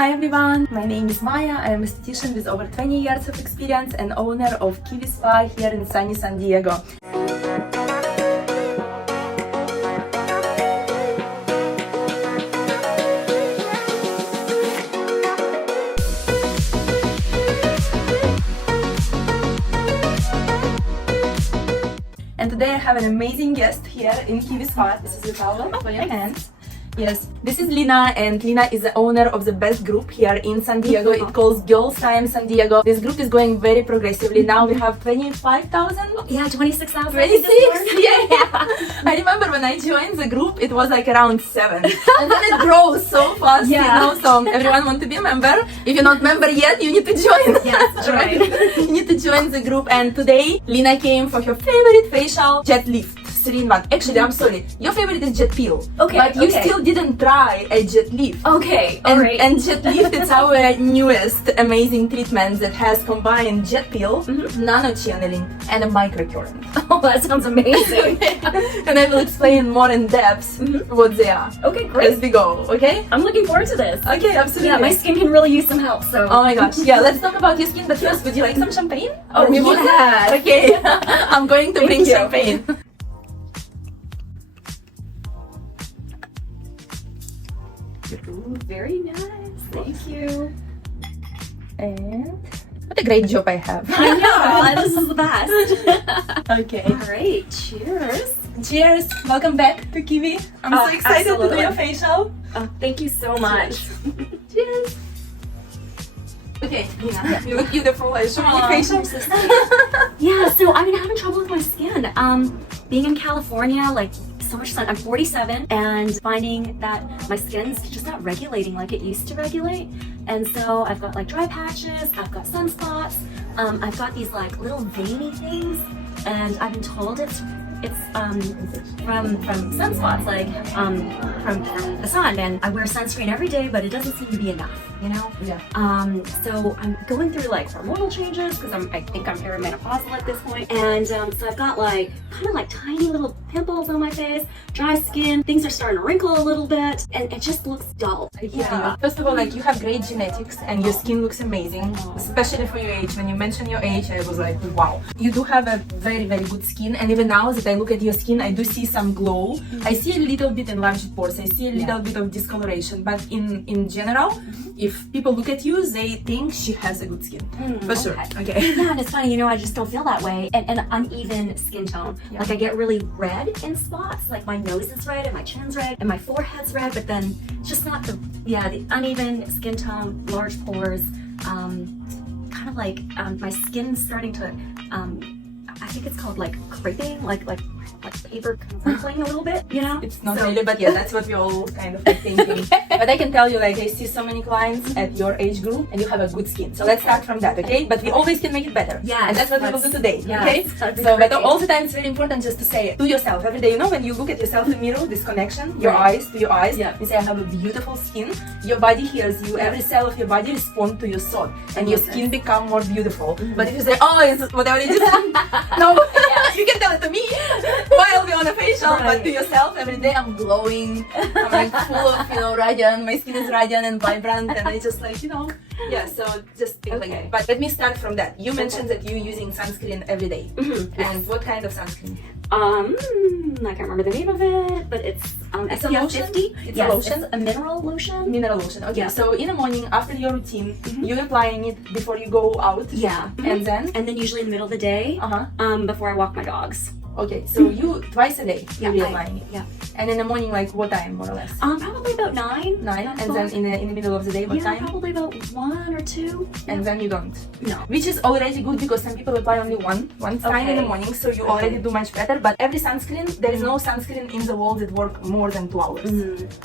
Hi everyone, my name is Maya. I am a esthetician with over 20 years of experience and owner of Kiwi Spa here in sunny San Diego. And today I have an amazing guest here in Kiwi Spa. This is your towel for your hands. Yes, this is Lina, and Lina is the owner of the best group here in San Diego. It calls Girls Time San Diego. This group is going very progressively. Now we have 25,000. Yeah, 26,000. 26? Yeah. I remember when I joined the group, it was like around 7. And then it grows so fast, Yeah. you know. So everyone want to be a member. If you're not member yet, you need to join. Yes, Right? right. You need to join the group. And today, Lina came for her favorite facial, jet lift. 3-in-1. Actually, I'm sorry. Your favorite is jet peel. Okay, But you okay. still didn't try a jet lift. Okay, And, alright. and jet lift is our newest amazing treatment that has combined jet peel, nano-channeling, and a microcurrent. Oh, that sounds amazing. And I will explain more in depth what they are Okay, as great. we go. Okay? I'm looking forward to this. Okay, absolutely. Yeah, my skin can really use some help, so. Oh my gosh. Yeah, let's talk about your skin. But first, would you like some champagne? Oh, Or mimosa? yes. Okay. I'm going to bring you. champagne. Ooh, very nice. Thank you. And what a great job I have. I know, this is the best. Okay. Alright, cheers. Cheers. Welcome back to Kiwi. I'm so excited to do absolutely. your facial. Oh, thank you so much. Cheers. Okay, Nina, you look beautiful. I show you Aw, facial. you're so sweet. Yeah, so I've been having trouble with my skin. Being in California, like so much sun. I'm 47 and finding that my skin's just not regulating like it used to regulate. And so I've got like dry patches, I've got sunspots, I've got these like little veiny things, and I've been told it's from sunspots, like from the sun. And I wear sunscreen every day, but it doesn't seem to be enough, you know? Yeah. So I'm going through like hormonal changes because I think I'm perimenopausal at this point. And so I've got like kind of like tiny little pimples on my face, dry skin, things are starting to wrinkle a little bit, and it just looks dull. Yeah. First of all, like you have great genetics and your skin looks amazing, especially for your age. When you mentioned your age, I was like, wow. You do have a very, very good skin, and even now that I look at your skin, I do see some glow. I see a little bit enlarged pores, I see a little bit of discoloration, but in general, if people look at you, they think she has a good skin. For sure. Okay. Yeah, and it's funny, you know, I just don't feel that way. And an uneven skin tone. Yeah. Like I get really red in spots, like my nose is red and my chin's red and my forehead's red, but then it's just not the uneven skin tone, large pores, kind of like my skin's starting to, I think it's called like creping, like paper kind of wrinkling a little bit, you know? It's not really, but yeah, that's what we all kind of like thinking. But I can tell you, like, I see so many clients at your age group, and you have a good skin. So let's start from that, okay? But we always can make it better. Yes, And that's what we will do today, yes, okay? that'd be So, but great. all the time, it's very important just to say to yourself every day, you know, when you look at yourself in the mirror, this connection, your Right. eyes to your eyes, Yeah. you say, I have a beautiful skin. Your body hears you. Every cell of your body responds to your thought, and your skin become more beautiful. But if you say, oh, it's whatever it is, no, you can tell it to me while we're on a facial, but Right. to yourself every day I'm glowing, I'm like full of, you know, radiant, my skin is radiant and vibrant, and I just like, you know, yeah, so just think like Okay. that. But let me start from that. You mentioned that you're using sunscreen every day. And what kind of sunscreen? I can't remember the name of it, but it's It's a SPF lotion? 50. It's a Yes, lotion? It's a mineral lotion. Mineral lotion. Okay, Yeah. so in the morning after your routine, you're applying it before you go out. Yeah. And then? And then usually in the middle of the day, before I walk my dogs. Okay, so you twice a day you're I- applying it. Yeah. And in the morning, like what time more or less? Probably about 9. 9. And then in the middle of the day, what Yeah, time? probably about 1 or 2. And then you don't. No. Which is already good because some people apply only one time in the Okay. morning, so you already do much better. But every sunscreen, there is no sunscreen in the world that work more than 2 hours.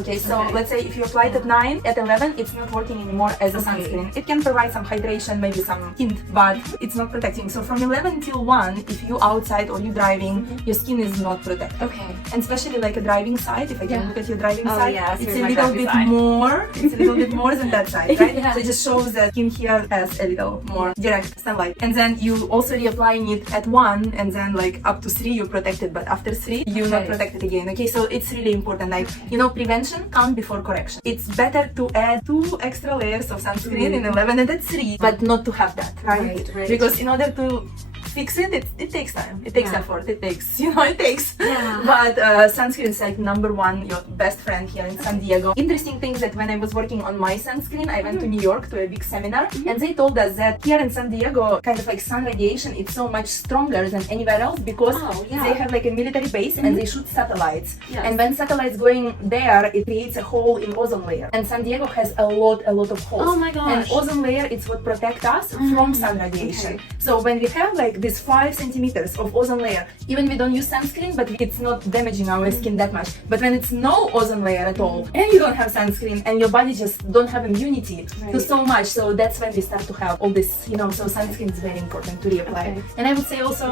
Okay, so Okay. let's say if you apply it at 9, at 11, it's not working anymore as a Okay. sunscreen. It can provide some hydration, maybe some tint, but it's not protecting. So from 11 till 1, if you outside or you driving your skin is not protected. Okay. And especially like a driving side, if I can look at your driving side, yeah, it's here's a my little driving bit side. more. It's a little bit more than that side, right? Yeah. So it just shows that skin here has a little more direct sunlight. And then you also reapplying it at 1, and then like up to 3 you're protected, but after 3 you're not protected again. Okay, so it's really important. Like, you know, prevention comes before correction. It's better to add 2 extra layers of sunscreen in 11 and at 3, but not to have that, right? Right. Because in order to fix it, it takes time, it takes effort, it takes, you know, it takes. But sunscreen is like number 1, your best friend here in San Diego. Interesting thing that when I was working on my sunscreen, I went to New York to a big seminar, and they told us that here in San Diego, kind of like sun radiation, it's so much stronger than anywhere else because they have like a military base and they shoot satellites. And when satellites going there, it creates a hole in ozone layer. And San Diego has a lot of holes. Oh my gosh. And ozone layer is what protects us from sun radiation. So when we have like this 5 centimeters of ozone layer, even we don't use sunscreen, but it's not damaging our skin that much. But when it's no ozone layer at all, and you don't have sunscreen, and your body just don't have immunity to so much, so that's when we start to have all this, you know, so sunscreen is very important to reapply. And I would say also,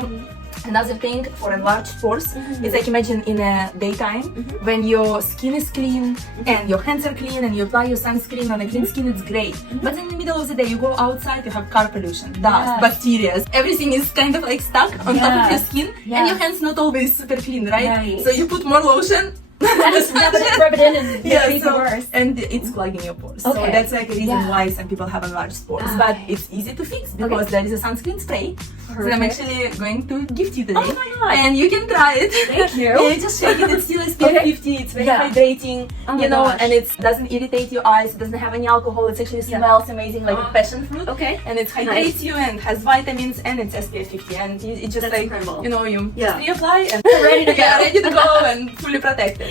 another thing for enlarged pores is like imagine in a daytime when your skin is clean and your hands are clean and you apply your sunscreen on a clean skin, it's great. But in the middle of the day you go outside, you have car pollution, dust, bacteria, everything is kind of like stuck on top of your skin and your hands not always super clean, right? So you put more lotion. Rub it in and make it even worse. And it's clogging your pores. So that's like a reason why some people have enlarged pores. But it's easy to fix because there is a sunscreen spray that I'm actually going to gift you today. Oh my god! And you can try it. Thank you. Yeah, you just shake it. It's still SPF 50. It's very hydrating. You know, and it doesn't irritate your eyes. It doesn't have any alcohol. It actually smells amazing like a passion fruit. And it hydrates you and has vitamins and it's SPF 50. And it's just like incredible. you know, you just reapply and ready to go. ready to go and fully protected.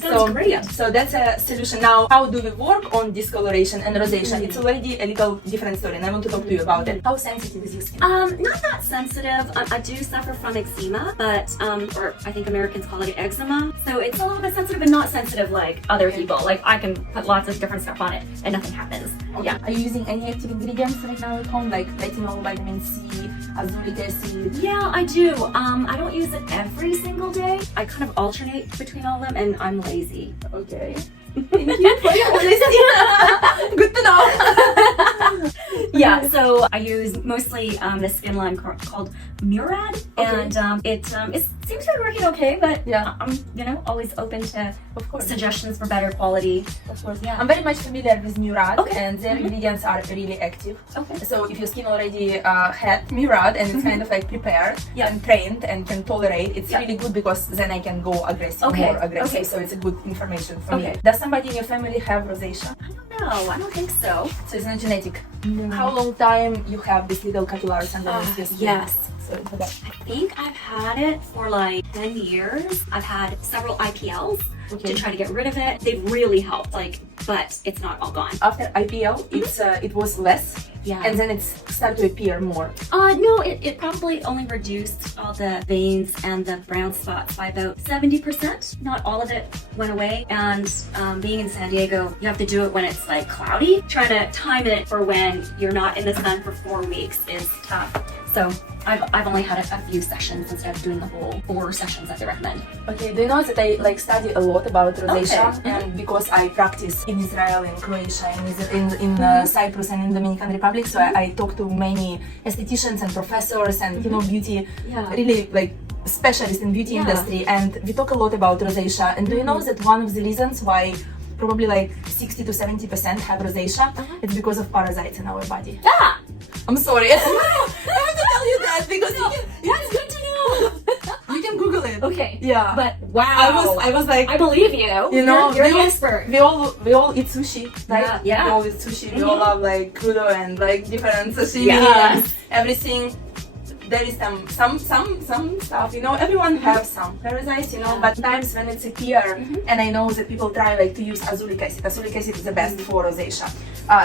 Sounds great. So that's a solution. Now, how do we work on discoloration and rosacea? It's already a little different story, and I want to talk to you about it. How sensitive is your skin? Not that sensitive. I do suffer from eczema, but or I think Americans call it eczema. So it's a little bit sensitive, but not sensitive like other people. Like I can put lots of different stuff on it, and nothing happens. Are you using any active ingredients right now at home, like retinol, vitamin C, azelaic acid? Yeah, I do. I don't use it every single day. I kind of alternate between all of them, and I'm lazy. Okay. Thank you for your honesty. Good to know. So I use mostly this skin line called Murad, and it seems to be working okay. But I'm always open to suggestions for better quality. Of course, I'm very much familiar with Murad, and their ingredients are really active. So if your skin already had Murad and it's kind of like prepared and trained and can tolerate, it's really good because then I can go aggressive, more aggressive. So it's a good information for me. Does somebody in your family have rosacea? I don't know. I don't think so. So it's not genetic. How long time you have this little capillaries underneath your skin? Yes. So I think I've had it for like 10 years. I've had several IPLs to try to get rid of it. They've really helped, but it's not all gone. After IPL, it was less. And then it started to appear more. No, it probably only reduced all the veins and the brown spots by about 70%. Not all of it went away. And being in San Diego, you have to do it when it's like cloudy. Trying to time it for when you're not in the sun for 4 weeks is tough. So I've only had a few sessions instead of doing the whole 4 sessions that they recommend. Okay, do you know that I study a lot about rosacea, and because I practice in Israel, in Croatia, in Cyprus, and in Dominican Republic, so I talk to many estheticians and professors and beauty, really like specialists in beauty industry, and we talk a lot about rosacea. And do you know that one of the reasons why probably like 60 to 70% have rosacea, it's because of parasites in our body. I'm sorry. I have to tell you that because that's good to know. You can Google it. Okay. Yeah. But wow. I was like, I believe you. You know, you're an expert. We all eat sushi, right? Yeah. We all eat sushi. We all love like crudo and like different sashimi and everything. There is some stuff, everyone have some parasites, but times when it's appear, and I know that people try like to use azelaic acid. Azelaic acid is the best for rosacea.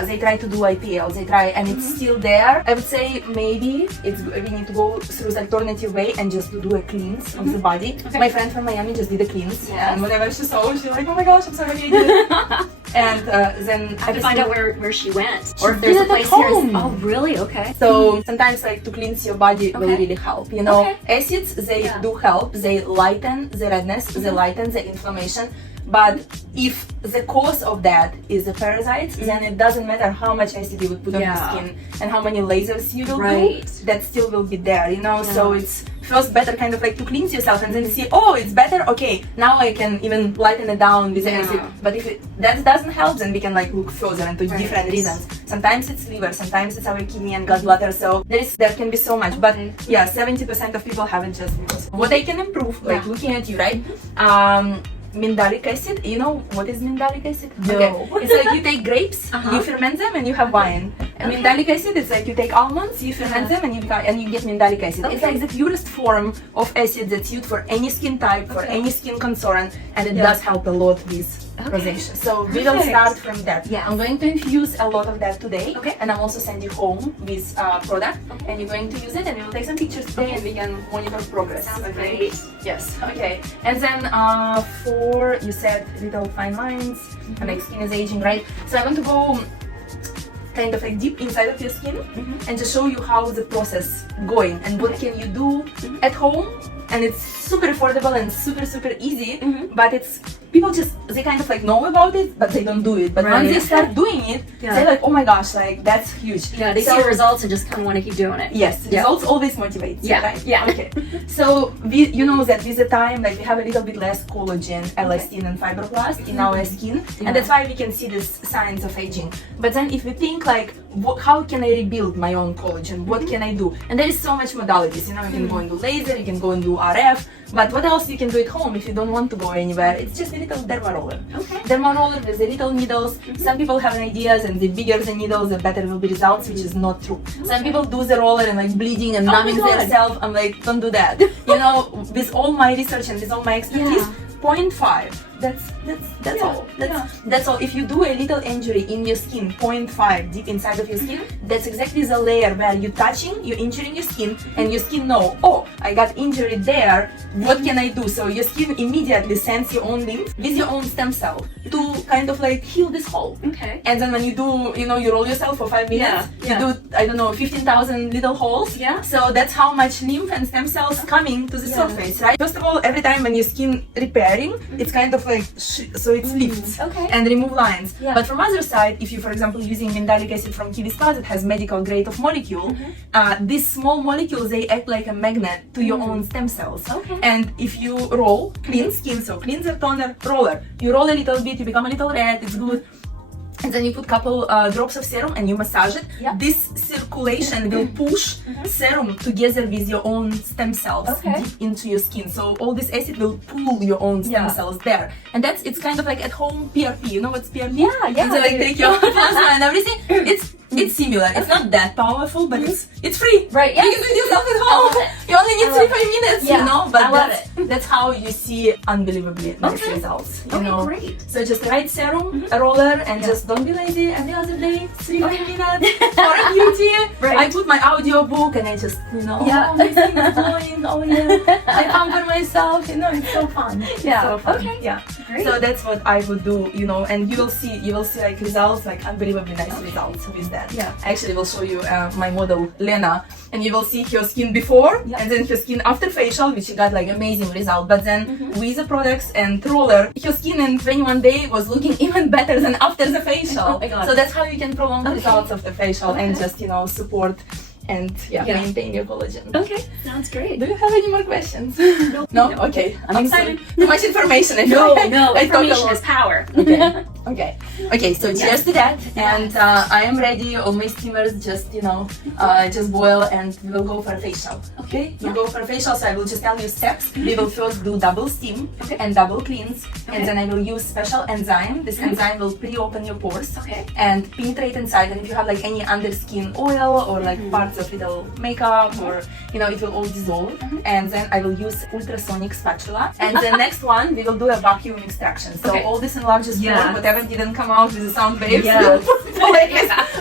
They try to do IPL, and it's still there. I would say maybe we need to go through the alternative way and just to do a cleanse of the body. My friend from Miami just did a cleanse, and whenever she saw, she's like, oh my gosh, I'm so happy I did it. and then I have to find out where she went, or if did there's a it at place here. home. Oh, really? Okay. So sometimes like to cleanse your body will Okay. really help. You know, Okay. acids they Yeah. do help. They lighten the redness, they lighten the inflammation. But if the cause of that is a parasite, then it doesn't matter how much acid you would put on your Yeah. skin and how many lasers you will Right. do, that still will be there, you know. So Yeah. it's first better kind of like to cleanse yourself and then see, oh, it's better, okay, now I can even lighten it down with the Yeah. acid. But if that doesn't help, then we can like look further into Right. different reasons. Sometimes it's liver, sometimes it's our kidney and gallbladder, so there can be so much. But yeah, 70% of people have it just because. What I can improve, like Yeah. looking at you, right? Mandelic acid, you know what is mandelic acid? No. Okay. It's like you take grapes, you ferment them and you have wine. And mandelic acid, it's like you take almonds, you ferment them and you get mandelic acid. It's Okay. like the purest form of acid that's used for any skin type, for any skin concern, and it does help a lot with rosacea. So we will Perfect. start from that. Yeah. I'm going to infuse a lot of that today, Okay. and I'm also send you home with product, and you're going to use it, and we will take some pictures today, and we can monitor progress. Sounds Okay? great. Yes. Okay. And then for you said little fine lines, and like skin is aging, right? So I want to go kind of like deep inside of your skin and just show you how the process going and what can you do at home. And it's super affordable and super easy, but it's people just they kind of like know about it, but they don't do it. But once they start doing it, they're like, oh my gosh, like that's huge. Yeah, they see the results and just kind of want to keep doing it. Yes, Yeah. results always motivate. Yeah. Right? Yeah. Okay. So you know that with the time, like we have a little bit less collagen, elastin, and fibroblast in our skin, and that's why we can see this signs of aging. But then if we think like, how can I rebuild my own collagen? What can I do? And there is so much modalities. You know, you can go and do laser, you can go and do RF. But what else you can do at home if you don't want to go anywhere? It's just a little derma roller. Okay. Derma roller with the little needles. Some people have ideas, and the bigger the needles, the better will be results, which is not true. Some people do the roller and like bleeding and numbing themselves. I'm like, don't do that. You know, with all my research and with all my expertise, 0.5. That's all. That's all. If you do a little injury in your skin, 0.5 deep inside of your skin, that's exactly the layer where you're injuring your skin, and your skin know, oh, I got injury there. What can I do? So your skin immediately sends your own lymph with your own stem cell to kind of like heal this hole. Okay. And then when you do, you know, you roll yourself for 5 minutes, you do, I don't know, 15,000 little holes. Yeah. So that's how much lymph and stem cells coming to the surface, right? First of all, every time when your skin repairing, it's kind of like, so it's lifts and remove lines. Yeah. But from other side, if you, for example, using mandelic acid from Kiwi spas, it has medical grade of molecule. These small molecules, they act like a magnet to your own stem cells. Okay. And if you roll, clean skin, so cleanser, toner, roller, you roll a little bit, you become a little red, it's good. And then you put couple drops of serum and you massage it. Yeah. This circulation will push serum together with your own stem cells deep into your skin. So all this acid will pull your own stem cells there. And it's kind of like at home PRP. You know what's PRP? Yeah. And so like take your plasma and everything. It's similar. It's not that powerful, but it's free. Right, yeah. You can do it yourself at home. You only need 3-5 minutes, Yeah, you know. But I love that's how you see unbelievably nice results. You know. Great. So just the right serum, a roller, and just don't be lazy. Every other day, 3-5 minutes for a beauty. Right. I put my audio book and I just, you know, Yeah. oh, my skin is glowing. Oh yeah, I pamper myself. You know, it's so fun. It's Yeah. so fun. Okay. Yeah. Great. So that's what I would do, you know, and you will see like results, like unbelievably nice results with that. Yeah. Actually, will show you my model Lena, and you will see her skin before and then her skin after facial, which she got like amazing result. But then with the products and roller, her skin in 21 days was looking even better than after the facial. Oh my God. So that's how you can prolong the results of the facial and just, you know, support and maintain your collagen. Okay, sounds great. Do you have any more questions? No? Okay. I'm excited. Too much information. I feel like No, I talk a information lot. is power. Okay, so cheers to that, and I am ready. All my steamers just boil, and we will go for a facial. Okay, we go for a facial, so I will just tell you steps. We will first do double steam and double cleanse, and then I will use special enzyme. This enzyme will pre-open your pores and penetrate inside, and if you have like any under skin oil or like parts of little makeup or you know, it will all dissolve. And then I will use ultrasonic spatula, and the next one we will do a vacuum extraction. So all this enlarges pore, whatever didn't come out with the sound waves, we'll pull it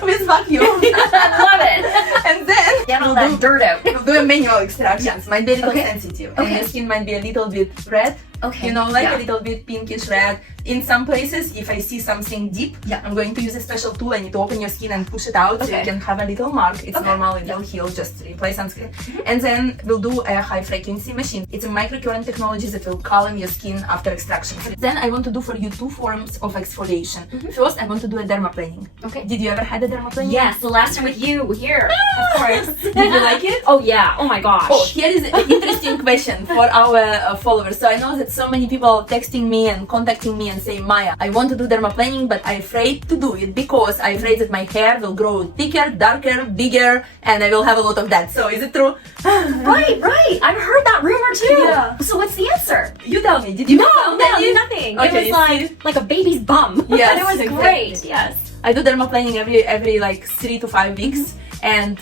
with vacuum. I love it. And then Get all that dirt out. we'll do a manual extraction. Might be a little sensitive, and your skin might be a little bit red Okay. You know, like Yeah. a little bit pinkish red. In some places, if I see something deep, Yeah. I'm going to use a special tool. I need to open your skin and push it out so Okay. you can have a little mark. It's Okay. normal, it will heal, just replay sunscreen. And then we'll do a high frequency machine. It's a microcurrent technology that will calm your skin after extraction. Then I want to do for you 2 forms of exfoliation. First, I want to do a dermaplaning. Okay. Did you ever had a dermaplaning? Yes, the last time with you here, of course. Did you like it? Oh yeah. Oh my gosh. Oh, here is an interesting question for our followers. So I know that so many people are texting me and contacting me and saying, Maya, I want to do dermaplaning, but I'm afraid to do it because I'm afraid that my hair will grow thicker, darker, bigger, and I will have a lot of that. So is it true? Right, right. I've heard that rumor too. Yeah. So what's the answer? You tell me. Did you No, found no, any? nothing. Okay, It was like a baby's bum. Yes, And it was exactly. great. Yes. I do dermaplaning every like 3 to 5 weeks, and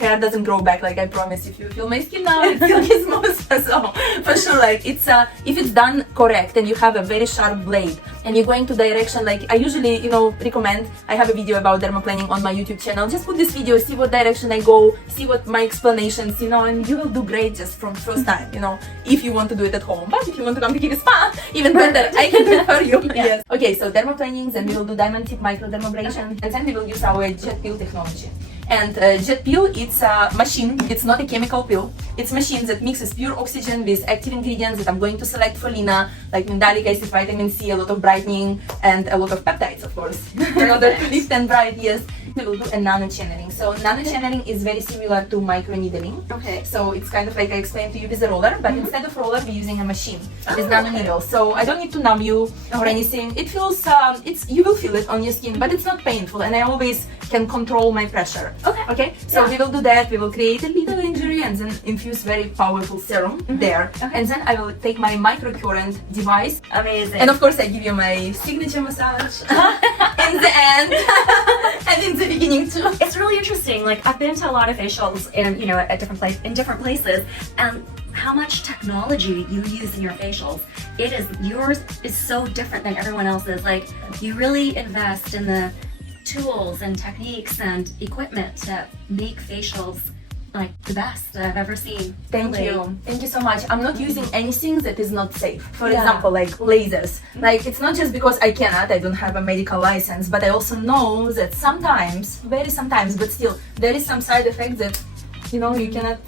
hair doesn't grow back, like I promise. If you feel my skin now, it's silky smooth. So for sure, like it's if it's done correct and you have a very sharp blade and you're going to direction, like I usually, you know, recommend. I have a video about dermaplaning on my YouTube channel. Just put this video, see what direction I go, see what my explanations, you know, and you will do great just from first time, you know, if you want to do it at home. But if you want to come to Kiwi Spa, even better, I can refer you. Yeah. Yes. Okay, so dermaplanings, and we will do diamond tip microdermabrasion, and then we will use our jet peel technology. And jet peel, it's a machine, it's not a chemical peel. It's a machine that mixes pure oxygen with active ingredients that I'm going to select for Lina, like mandelic acid, vitamin C, a lot of brightening, and a lot of peptides, of course, in order to lift and bright, yes. We will do a nano channeling. So nano channeling is very similar to micro needling. Okay. So it's kind of like I explained to you with a roller, but instead of roller, we're using a machine with nano needles. So I don't need to numb you or anything. It feels, you will feel it on your skin, but it's not painful, and I always can control my pressure. Okay. Okay. So Yeah. we will do that. We will create a little injury and then infuse very powerful serum there. Okay. And then I will take my microcurrent device. Amazing. And of course, I give you my signature massage in the end and in the beginning too. It's really interesting. Like I've been to a lot of facials in at different places, and how much technology you use in your facials. Yours is so different than everyone else's. Like you really invest in the tools and techniques and equipment that make facials like the best that I've ever seen. Thank Really. you. Thank you so much. I'm not using anything that is not safe. For Yeah. example, like lasers. Like it's not just because I cannot, I don't have a medical license, but I also know that sometimes, very sometimes, but still, there is some side effects that, you know, you cannot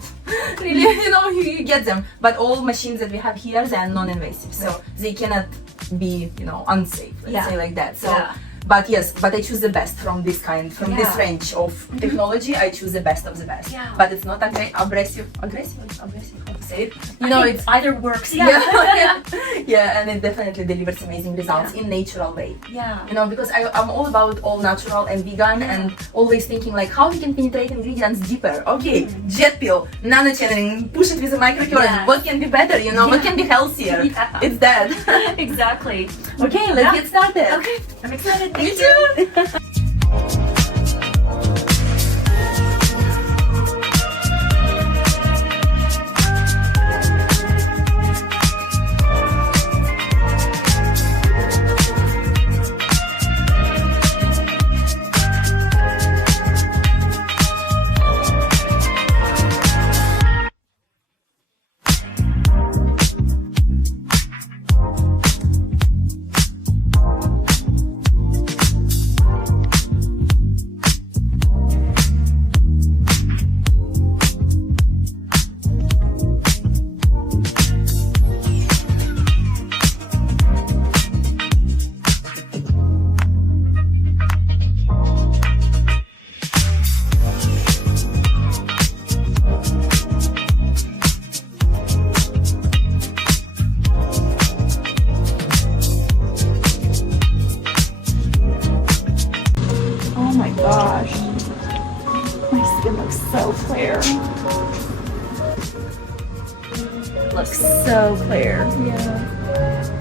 really, you know, you get them. But all machines that we have here, they are non-invasive, so they cannot be, you know, unsafe, let's Yeah. say like that. So. Yeah. But yes, but I choose the best from this kind, from this Yeah. range of technology. I choose the best of the best. Yeah. But it's not aggressive. How to say it? You I know, think it's either works. yeah, yeah, and it definitely delivers amazing results in natural way. Yeah. You know, because I'm all about all natural and vegan, and always thinking like how we can penetrate ingredients deeper. Okay, jet peel, nano channeling, push it with a microcurrent. Yes. What can be better? You know, what Yeah. can be healthier? Yeah. It's that. Exactly. Okay, let's Yeah. get started. Okay, I'm excited. Me Thank too. Oh my gosh. My skin looks so clear. Looks so clear. Yeah.